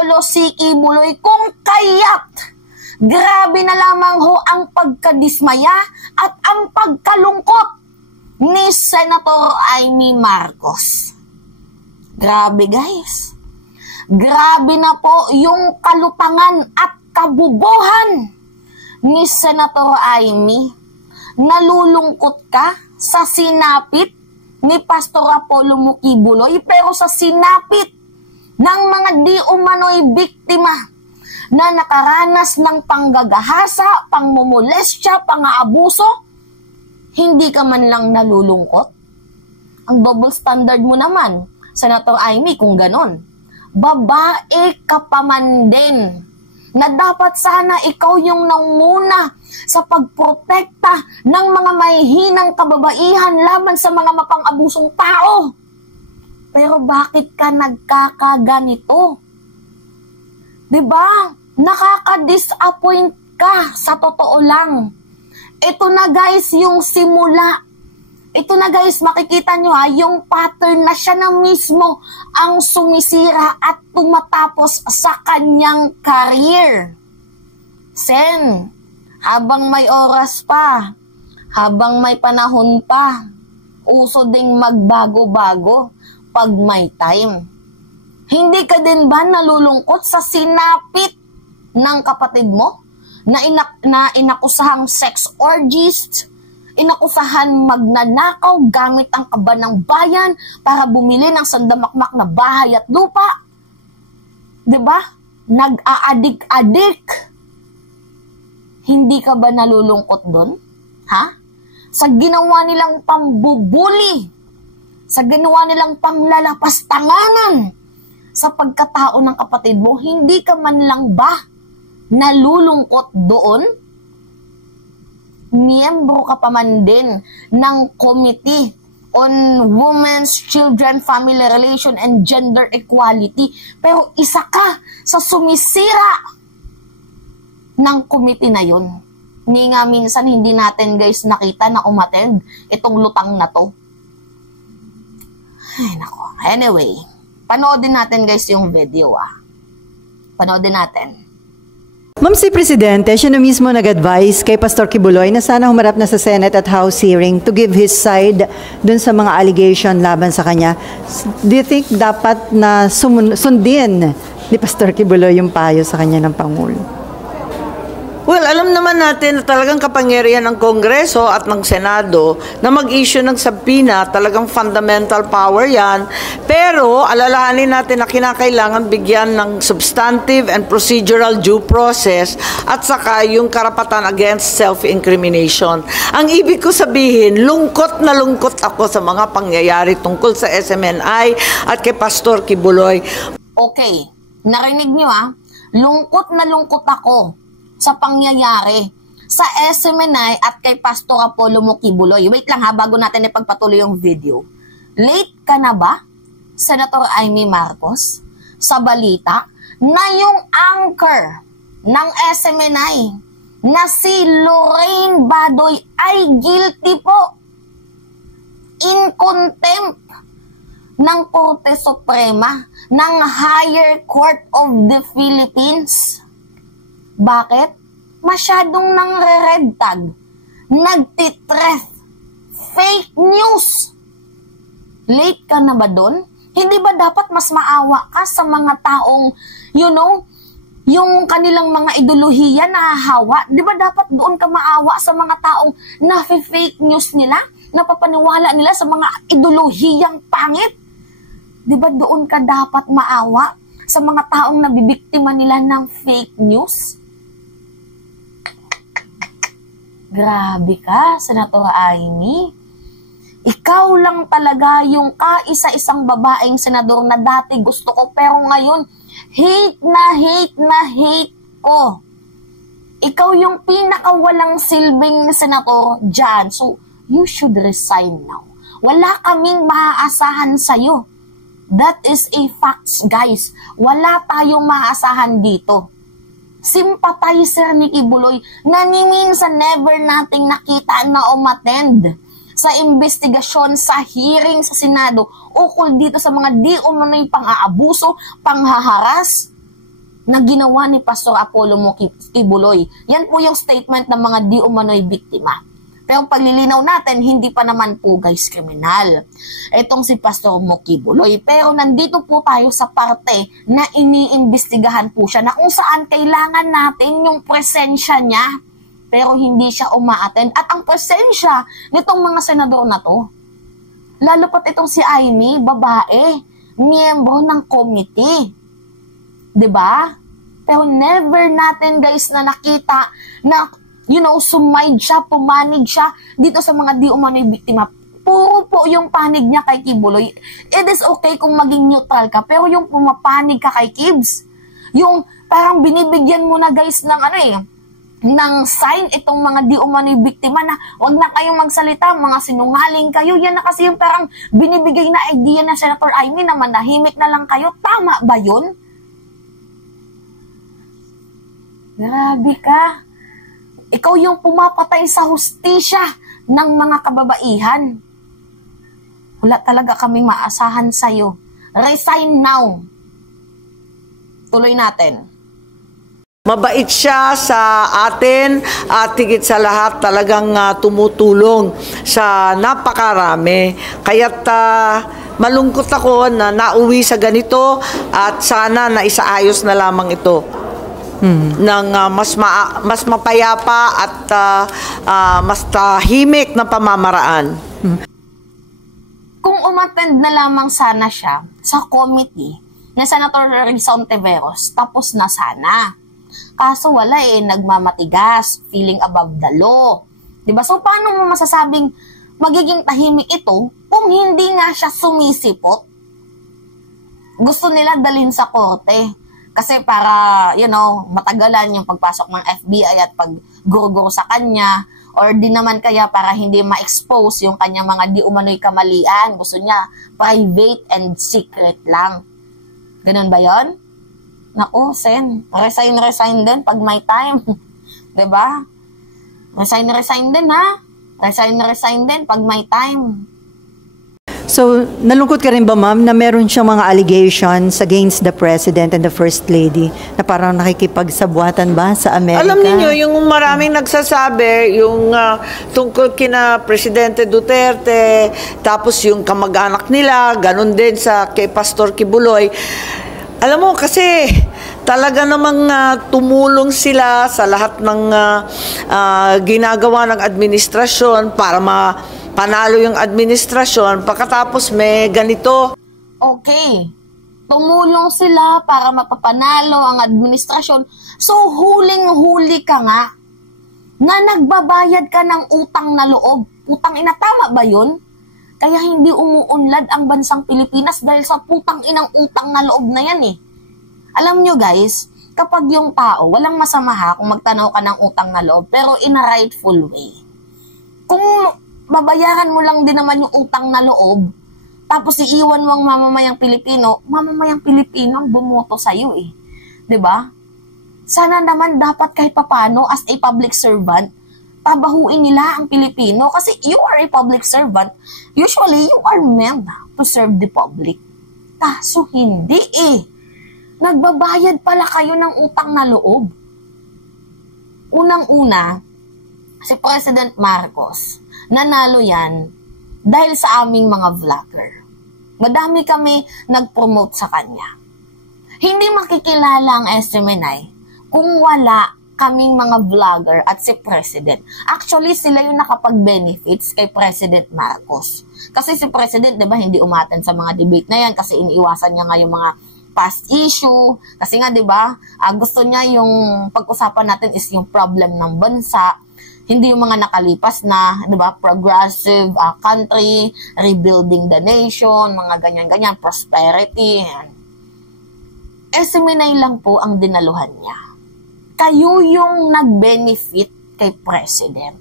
Apollo C. Quiboloy kung kaya't grabe na lamang ho ang pagkadismaya at ang pagkalungkot ni Senator Amy Marcos. Grabe guys. Grabe na po yung kalutangan at kabubuhan ni Senator Amy. Nalulungkot ka sa sinapit ni Pastor Apollo Quiboloy pero sa sinapit ng mga di umano'y biktima na nakaranas ng panggagahasa, pangmumolestya, pang-aabuso, hindi ka man lang nalulungkot? Ang double standard mo naman, Senator Amy, kung ganon. Babae ka pa man din, na dapat sana ikaw yung nanguna sa pagprotekta ng mga mahihinang kababaihan laban sa mga mapang-abusong tao. Pero bakit ka nagkakaganito? Diba? Nakaka-disappoint ka sa totoo lang. Ito na guys yung simula. Ito na guys, makikita nyo yung pattern na siya na mismo ang sumisira at tumatapos sa kanyang career. Sen, habang may oras pa, habang may panahon pa, uso ding magbago-bago pag may time. Hindi ka din ba nalulungkot sa sinapit ng kapatid mo na inakusahang sex orgist, inakusahan magnanakaw gamit ang kaba ng bayan para bumili ng sandamakmak na bahay at lupa? Diba? Nag-aadik-adik. Hindi ka ba nalulungkot doon? Ha? Sa ginawa nilang pambubuli, sa ginawa nilang panglalapastanganan sa pagkatao ng kapatid mo, hindi ka man lang ba nalulungkot doon? Miyembro ka pa man din ng Committee on Women's, Children, Family Relation, and Gender Equality. Pero isa ka sa sumisira ng committee na yun. Hindi nga minsan hindi natin guys nakita na umattend itong lutang na to. Ay nako. Anyway, panoodin natin guys yung video Panoodin natin. Ma'am, si Presidente, siya na mismo nag-advise kay Pastor Quiboloy na sana humarap na sa Senate at House hearing to give his side dun sa mga allegation laban sa kanya. Do you think dapat na sundin ni Pastor Quiboloy yung payo sa kanya ng Pangulo? Well, alam naman natin na talagang kapangyarihan ng Kongreso at ng Senado na mag-issue ng subpoena, talagang fundamental power yan. Pero alalahanin natin na kinakailangan bigyan ng substantive and procedural due process at saka yung karapatan against self-incrimination. Ang ibig ko sabihin, lungkot na lungkot ako sa mga pangyayari tungkol sa SMNI at kay Pastor Quiboloy. Okay, narinig nyo lungkot na lungkot ako sa pangyayari sa SMNI at kay Pastor Apollo Quiboloy. Wait lang bago natin ipagpatuloy yung video. Late ka na ba, Senator Amy Marcos, sa balita na yung anchor ng SMNI na si Lorraine Badoy ay guilty po in contempt ng Korte Suprema ng Higher Court of the Philippines? Bakit? Masyadong nang-red tag, nagtitreth, fake news. Late ka na ba doon? Hindi ba dapat mas maawa ka sa mga taong, yung kanilang mga ideolohiya na hahawa? Di ba dapat doon ka maawa sa mga taong na-fake news nila? Napapaniwala nila sa mga ideolohiyang pangit? Di ba doon ka dapat maawa sa mga taong nabibiktima nila ng fake news? Grabe ka, Senator Amy. Ikaw lang talaga yung kaisa-isang babaeng senador na dati gusto ko pero ngayon hate na hate ko. Ikaw yung pinakawalang silbing senador dyan. So, you should resign now. Wala kaming maaasahan sa'yo. That is a fact, guys. Wala tayong maaasahan dito. Sympathizer ni Quiboloy na ni minsan never nating nakita na umattend sa investigasyon, sa hearing sa Senado ukol dito sa mga di umano'y pang-aabuso, panghaharas na ginawa ni Pastor Apollo Kibuloy. Yan po yung statement ng mga di umano'y biktima. Pero paglilinaw natin, hindi pa naman po guys kriminal. Itong si Pastor Kibuloy. Pero nandito po tayo sa parte na iniimbestigahan po siya na kung saan kailangan natin yung presensya niya. Pero hindi siya umaattend. At ang presensya nitong mga senador na to, lalo pat itong si Amy, babae, miyembro ng committee. 'Di ba? Pero never natin guys na nakita na sumaid siya, pumanig siya dito sa mga di umano'y biktima. Puro po yung panig niya kay Kibuloy. It is okay kung maging neutral ka, pero yung pumapanig ka kay Kibs, yung parang binibigyan mo na guys ng ng sign itong mga di umano'y biktima na wag na kayong magsalita, mga sinungaling kayo. Yan na kasi yung parang binibigay na idea na Senator Amy na manahimik na lang kayo. Tama ba yun? Grabe ka. Ikaw yung pumapatay sa hustisya ng mga kababaihan. Wala talaga kaming maasahan sa'yo. Resign now. Tuloy natin. Mabait siya sa atin at higit sa lahat talagang tumutulong sa napakarami. Kaya't malungkot ako na nauwi sa ganito at sana na isaayos na lamang ito. Ng mas mapayapa at mas tahimik na pamamaraan. Kung umattend na lamang sana siya sa committee na Senator Risa Ontiveros, tapos na sana. Kaso wala nagmamatigas, feeling above the law. Diba? So paano mo masasabing magiging tahimik ito kung hindi nga siya sumisipot? Gusto nila dalhin sa korte. Kasi para, matagalan yung pagpasok ng FBI at pagguro-guro sa kanya, or di naman kaya para hindi ma-expose yung kanyang mga di umano'y kamalian. Gusto niya private and secret lang. Ganun ba yon? Naku, Sen, resign din pag may time. Diba? Resign din ha? Resign din pag may time. So, nalungkot ka rin ba, ma'am, na meron siyang mga allegations against the President and the First Lady na parang nakikipagsabuatan ba sa Amerika? Alam niyo yung maraming nagsasabi, yung tungkol kina Presidente Duterte, tapos yung kamag-anak nila, ganun din kay Pastor Kibuloy. Alam mo, kasi talaga namang tumulong sila sa lahat ng ginagawa ng administrasyon para panalo yung administrasyon, pagkatapos may ganito. Okay. Tumulong sila para mapapanalo ang administrasyon. So, huling-huli ka nga na nagbabayad ka ng utang na loob. Putang ina, tama ba yun? Kaya hindi umuunlad ang bansang Pilipinas dahil sa putang inang utang na loob na yan Alam nyo guys, kapag yung tao, walang masama kung magtanaw ka ng utang na loob, pero in a rightful way. Kung babayaran mo lang din naman yung utang na loob, tapos iiwan mo ang mamamayang Pilipino ang bumoto sa'yo Diba? Sana naman dapat kahit papano as a public servant, tabahuin nila ang Pilipino kasi you are a public servant. Usually, you are meant to serve the public. Kaso hindi Nagbabayad pala kayo ng utang na loob. Unang-una, si President Marcos, nanalo yan dahil sa aming mga vlogger. Madami kami nag-promote sa kanya. Hindi makikilala ang SMNI kung wala kaming mga vlogger at si President. Actually, sila yung nakapag-benefits kay President Marcos. Kasi si President, di ba, hindi umaten sa mga debate na yan kasi iniiwasan niya nga yung mga past issue. Kasi nga, di ba, gusto niya yung pag-usapan natin is yung problem ng bansa. Hindi yung mga nakalipas na, di ba, progressive country, rebuilding the nation, mga ganyan-ganyan, prosperity. SMNI lang po ang dinaluhan niya. Kayo yung nag-benefit kay President.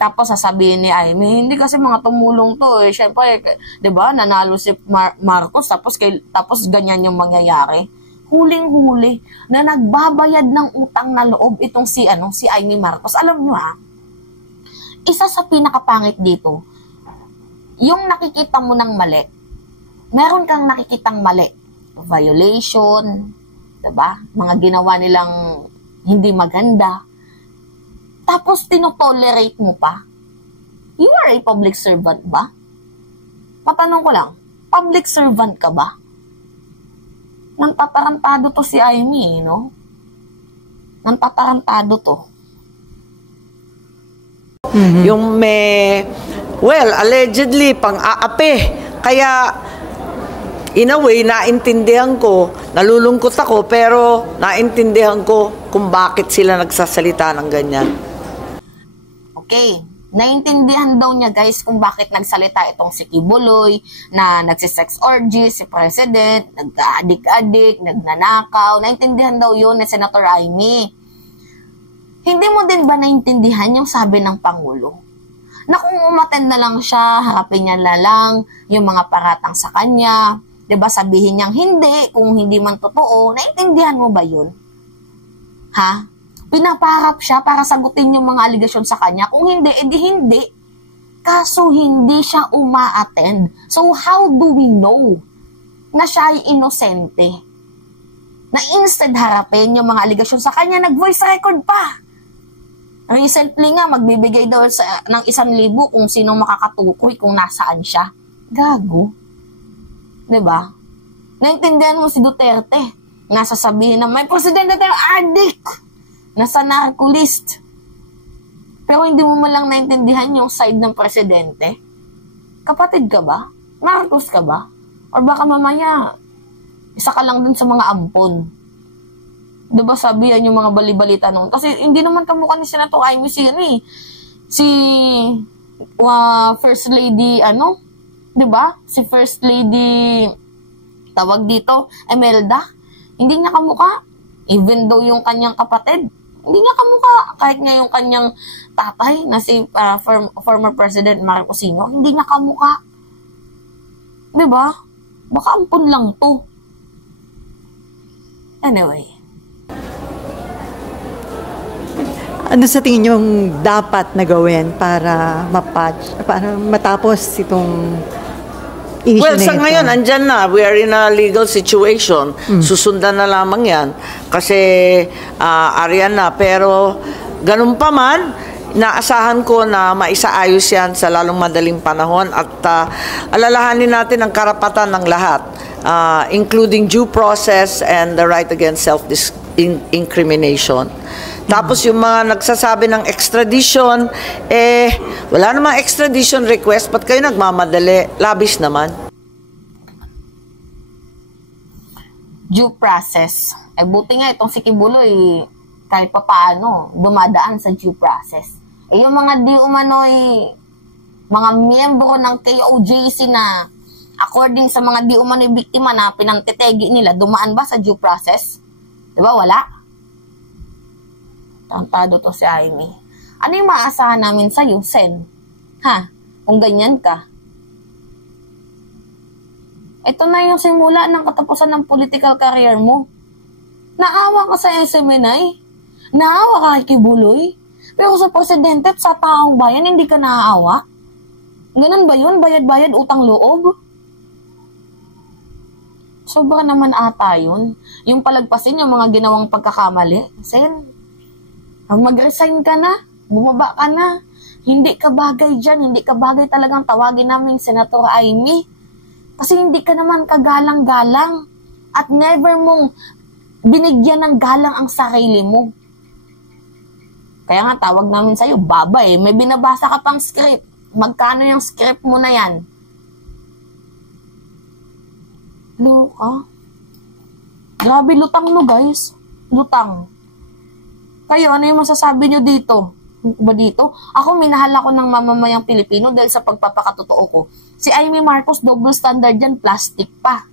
Tapos sasabihin ni Amy, hindi kasi mga tumulong to Siyempre, 'di ba? Nanalo si Marcos tapos ganyan yung mangyayari. Huling-huli na nagbabayad ng utang na loob itong si Amy Marcos. Alam niyo isa sa pinakapangit dito, yung nakikita mo ng mali. Meron kang nakikitang mali, violation, Diba? Mga ginawa nilang hindi maganda. Tapos tinotolerate mo pa. You are a public servant ba? Matanong ko lang, public servant ka ba? Nang tatarantado to si Amy, no? Nang tatarantado to. Yung may, well, allegedly, pang-aapi. Kaya, in a way, naintindihan ko, nalulungkot ako, pero naintindihan ko kung bakit sila nagsasalita ng ganyan. Okay. Naintindihan daw niya, guys, kung bakit nagsalita itong si Kibuloy, na nagsisex orgy, si President, nagka-adik-adik, nagnanakaw. Naintindihan daw yun ni Senator Amy. Hindi mo din ba naintindihan yung sabi ng Pangulo? Na kung umattend na lang siya, harapin niya lang yung mga paratang sa kanya, 'di ba? Sabihin niyang hindi, kung hindi man totoo. Naintindihan mo ba yun? Ha? Pinapaharap siya para sagutin yung mga aligasyon sa kanya. Kung hindi, edi hindi. Kaso hindi siya uma-attend. So how do we know na siya ay inosente? Na instead harapin yung mga aligasyon sa kanya, nag-voice record pa. Recently nga, magbibigay daw ng 1,000 kung sino makakatukoy kung nasaan siya. Gago. Diba? Naintindihan mo si Duterte. Nasasabihin na may presidente tayo addict. Nasa narco list. Pero hindi mo man lang naintindihan yung side ng presidente. Kapatid ka ba? Marcos ka ba? Or baka mamaya, isa ka lang dun sa mga ampon. Diba sabi yan yung mga balibalita noon? Kasi hindi naman kamukha ni Senator Amy si First Lady, diba? Si First Lady, tawag dito, Imelda. Hindi niya kamukha. Even though yung kanyang kapatid, hindi niya kamukha. Kahit nga yung kanyang tatay na si former President Marcosino, hindi niya kamukha. Diba? Baka ampun lang to. Anyway. Ano sa tingin yung dapat na gawin para para matapos itong issue Well, sa na ito? ngayon, andyan na. We are in a legal situation. Susundan na lamang yan. Kasi, ariyan na. Pero, ganun pa man, inaasahan ko na maisaayos yan sa lalong madaling panahon at alalahanin natin ang karapatan ng lahat, including due process and the right against self-incrimination. Tapos yung mga nagsasabi ng extradition, wala namang extradition request, ba't kayo nagmamadali? Labis naman. Due process. Buti nga itong si Kibuloy, kahit pa paano, dumadaan sa due process. Yung mga di umano'y, mga miyembro ng KOJC na, according sa mga di umano'y biktima na pinantitegi nila, dumaan ba sa due process? Diba? Wala. Tantado to si Amy. Ano yung maaasahan namin sa'yo, Sen? Ha? Kung ganyan ka. Ito na yung simula ng katapusan ng political career mo. Naawa ka sa SMNI. Naawa ka kay Kibuloy. Pero sa presidente at sa taong bayan, hindi ka naaawa. Ganun ba yun? Bayad-bayad, utang loob? Sobra naman ata yun. Yung palagpasin yung mga ginawang pagkakamali. Sen, mag-resign ka na, bumaba ka na. Hindi ka bagay dyan, hindi ka bagay talagang tawagin namin Senator Amy. Kasi hindi ka naman kagalang-galang at never mong binigyan ng galang ang sarili mo. Kaya nga tawag namin sa'yo, baba eh. May binabasa ka pang script. Magkano yung script mo na yan? Loka. Grabe, lutang no guys. Lutang. Kayo, ano yung masasabi nyo dito? Ba dito? Ako, minahal ako ng mamamayang Pilipino dahil sa pagpapakatotoo ko. Si Amy Marcos, double standard yan, plastic pa.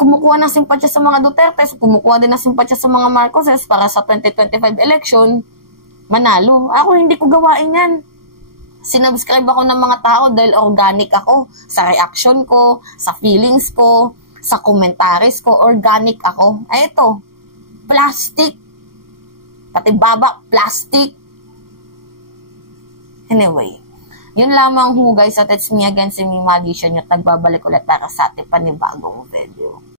Kumukuha ng simpatsya sa mga Duterte, so kumukuha din ng simpatsya sa mga Marcoses para sa 2025 election, manalo. Ako, hindi ko gawain yan. Sinubscribe ako ng mga tao dahil organic ako. Sa reaction ko, sa feelings ko, sa commentaries ko, organic ako. Ito, plastic. Pati baba, plastic. Anyway, yun lamang ho guys. At it's me again, si Mima Addition, at nagbabalik ulit para sa ating panibagong video.